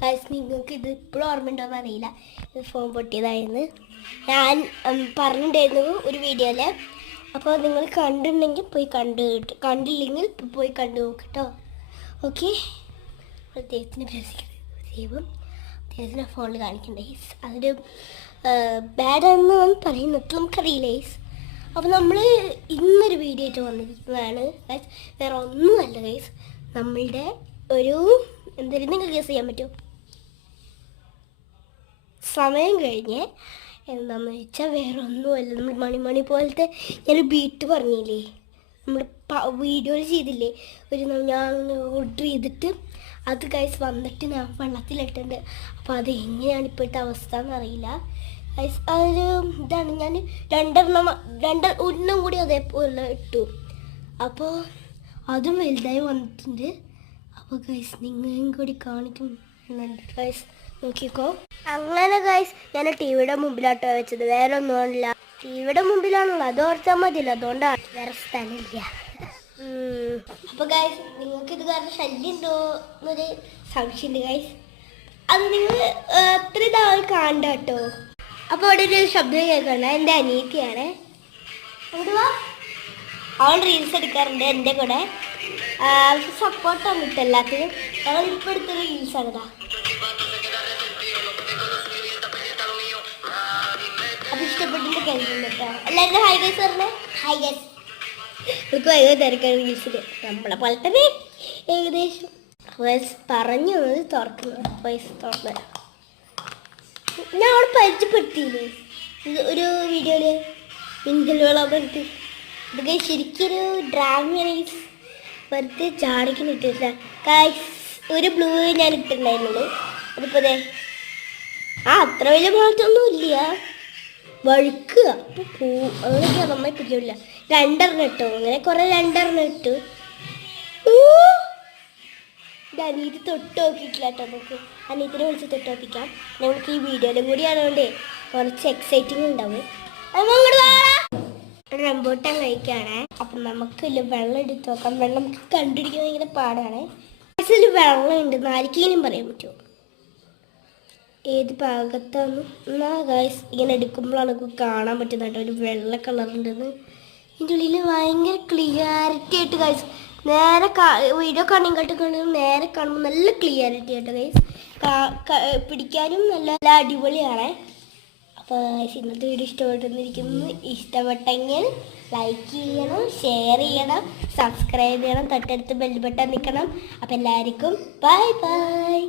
Guys നിങ്ങൾക്ക് ഇത് ഇപ്പോഴും ഓർമ്മയുണ്ടോയെന്ന് അറിയില്ല. ഇത് ഫോൺ പൊട്ടിയതായിരുന്നു ഞാൻ പറഞ്ഞിട്ടുണ്ടായിരുന്നു ഒരു വീഡിയോയിൽ. അപ്പോൾ നിങ്ങൾ കണ്ടിട്ടുണ്ടെങ്കിൽ പോയി കണ്ടില്ലെങ്കിൽ പോയി കണ്ടു നോക്കട്ടോ. ഓക്കെ, അദ്ദേഹത്തിനെ ദൈവം അദ്ദേഹത്തിൻ്റെ ഫോണിൽ കാണിക്കണ്ടേ. അതൊരു ബാഡാണെന്ന് പറയുന്നത് നമുക്കറിയില്ല. അപ്പോൾ നമ്മൾ ഇന്നൊരു വീഡിയോ ആയിട്ട് വന്നിരിക്കുന്നതാണ് ഗൈസ്. വേറെ ഒന്നുമല്ല ഗൈസ്, നമ്മളുടെ ഒരു എന്തായാലും നിങ്ങൾക്ക് ഗസ് ചെയ്യാൻ പറ്റുമോ? സമയം കഴിഞ്ഞ് എന്താണെന്ന് വെച്ചാൽ വേറെ ഒന്നുമല്ല, നമ്മൾ മണി പോലത്തെ ഞാൻ ബീറ്റ് പറഞ്ഞില്ലേ, നമ്മൾ വീഡിയോയിൽ ചെയ്തില്ലേ ഒരു ഞാൻ ഓർഡർ ചെയ്തിട്ട് അത് ഗൈസ് വന്നിട്ട് ഞാൻ വെള്ളത്തിലിട്ടുണ്ട്. അപ്പോൾ അത് എങ്ങനെയാണ് ഇപ്പോഴത്തെ അവസ്ഥ എന്നറിയില്ല ഗൈസ്. അതൊരു ഇതാണ്, ഞാൻ ഒന്നും കൂടി അതേപോലെ ഇട്ടു. അപ്പോൾ അതും വലുതായി വന്നിട്ടുണ്ട്. അപ്പോൾ ഗൈസ് നിങ്ങളും കൂടി കാണിക്കും ഗൈസ്, നോക്കിക്കോ. അങ്ങനെ ഗൈസ് ഞാൻ ടി വിയുടെ മുമ്പിലാട്ടോ വെച്ചത്, വേറെ ഒന്നുമില്ല. ടി വിയുടെ മുമ്പിലാണല്ലോ, അത് ഓർത്താൽ മതിയല്ലോ, അതുകൊണ്ടാണ്, വേറെ സ്ഥലമില്ല. അപ്പോൾ ഗൈസ് നിങ്ങൾക്ക് ഇത് കാരണം ശല്യം ഉണ്ടോ എന്നൊരു സംശയമുണ്ട് ഗൈസ്. അത് നിങ്ങൾ അത്ര ഇതായി കാണണ്ട കേട്ടോ. അപ്പോൾ അവിടെ ഒരു ശബ്ദം കേൾക്കണ്ട, എൻ്റെ അനിയത്തിയാണ്. അവിടെ വാ, അവൾ റീൽസ് എടുക്കാറുണ്ട് എൻ്റെ കൂടെ. അവൾക്ക് സപ്പോർട്ടാണ് കിട്ടും എല്ലാത്തിനും. അവൾ ഇപ്പോൾ എടുത്തൊരു റീൽസാണ് ഇതാ. അത് ഇഷ്ടപ്പെട്ടിട്ട് കേൾക്കുന്നുണ്ട് കേട്ടോ. എല്ലാവരും ഹൈ ഗൈസ് പറഞ്ഞേ. High guys. നമുക്ക് ഭയങ്കര തിരക്കാണ് റീൽസിൽ, നമ്മളെ പോലെ തന്നെ ഏകദേശം. വയസ്സ് പറഞ്ഞു വന്നത് തുറക്കുന്നത്, വയസ്സ് തുറന്നത് ഞാൻ അവിടെ പരിചയപ്പെടുത്തിയില്ലേ ഒരു വീഡിയോയില് മിന്നൽ വെള്ളപ്പെടുത്തി. ഇതൊക്കെ ശരിക്കൊരു ഡ്രാമയാണ് വെറുതെ ചാടിക്കാൻ ഇട്ടിട്ടില്ല ഗൈസ്. ഒരു ബ്ലൂ ഞാൻ ഇട്ടിട്ടുണ്ടായിരുന്നുള്ളൂ, അതിപ്പോൾ അതെ അത്ര വലിയ മാറ്റമൊന്നും ഇല്ല, വഴുക്കുക. അപ്പോൾ അങ്ങനെയൊക്കെ നന്നായി പിടിക്കില്ല. 2 ഇട്ടു, അങ്ങനെ കുറേ 2 ഇട്ടു. അനീതി തൊട്ട് നോക്കിയിട്ടില്ല കേട്ടോ. നമുക്ക് അനീതിനെ വിളിച്ച് തൊട്ട് നോക്കിക്കാം. നമുക്ക് ഈ വീഡിയോയിലും കൂടി ആയതുകൊണ്ടേ കുറച്ച് എക്സൈറ്റിംഗ് ഉണ്ടാവും. റംബൂട്ടാൻ കഴിക്കുകയാണേ. അപ്പം നമുക്ക് വെള്ളം എടുത്ത് നോക്കാം. വെള്ളം നമുക്ക് കണ്ടുപിടിക്കാൻ ഭയങ്കര പാടാണ്. ഇതിൽ വെള്ളം ഉണ്ടെന്ന് ആർക്കെങ്കിലും പറയാൻ പറ്റുമോ ഏത് ഭാഗത്താണ്? എന്നാ ഗൈസ് ഇങ്ങനെ എടുക്കുമ്പോഴാണ് നമുക്ക് കാണാൻ പറ്റുന്നത് കേട്ടോ, ഒരു വെള്ള കളറുണ്ടെന്ന്. ഇതിൻ്റെ ഉള്ളിൽ ഭയങ്കര ക്ലിയാരിറ്റി ആയിട്ട് ഗൈസ്, നേരെ വീഡിയോ കാണുമ്പോൾ നേരെ കാണുമ്പോൾ നല്ല ക്ലിയാരിറ്റി ആയിട്ട് ഗൈസ്, പിടിക്കാനും നല്ല അടിപൊളിയാണ്. അപ്പോൾ ഇന്നത്തെ വീഡിയോ ഇഷ്ടപ്പെട്ടെങ്കിൽ ലൈക്ക് ചെയ്യണം, ഷെയർ ചെയ്യണം, സബ്സ്ക്രൈബ് ചെയ്യണം, തൊട്ടടുത്ത് ബെൽ ബട്ടൺ നിൽക്കണം. അപ്പോൾ എല്ലാവർക്കും ബൈ ബൈ.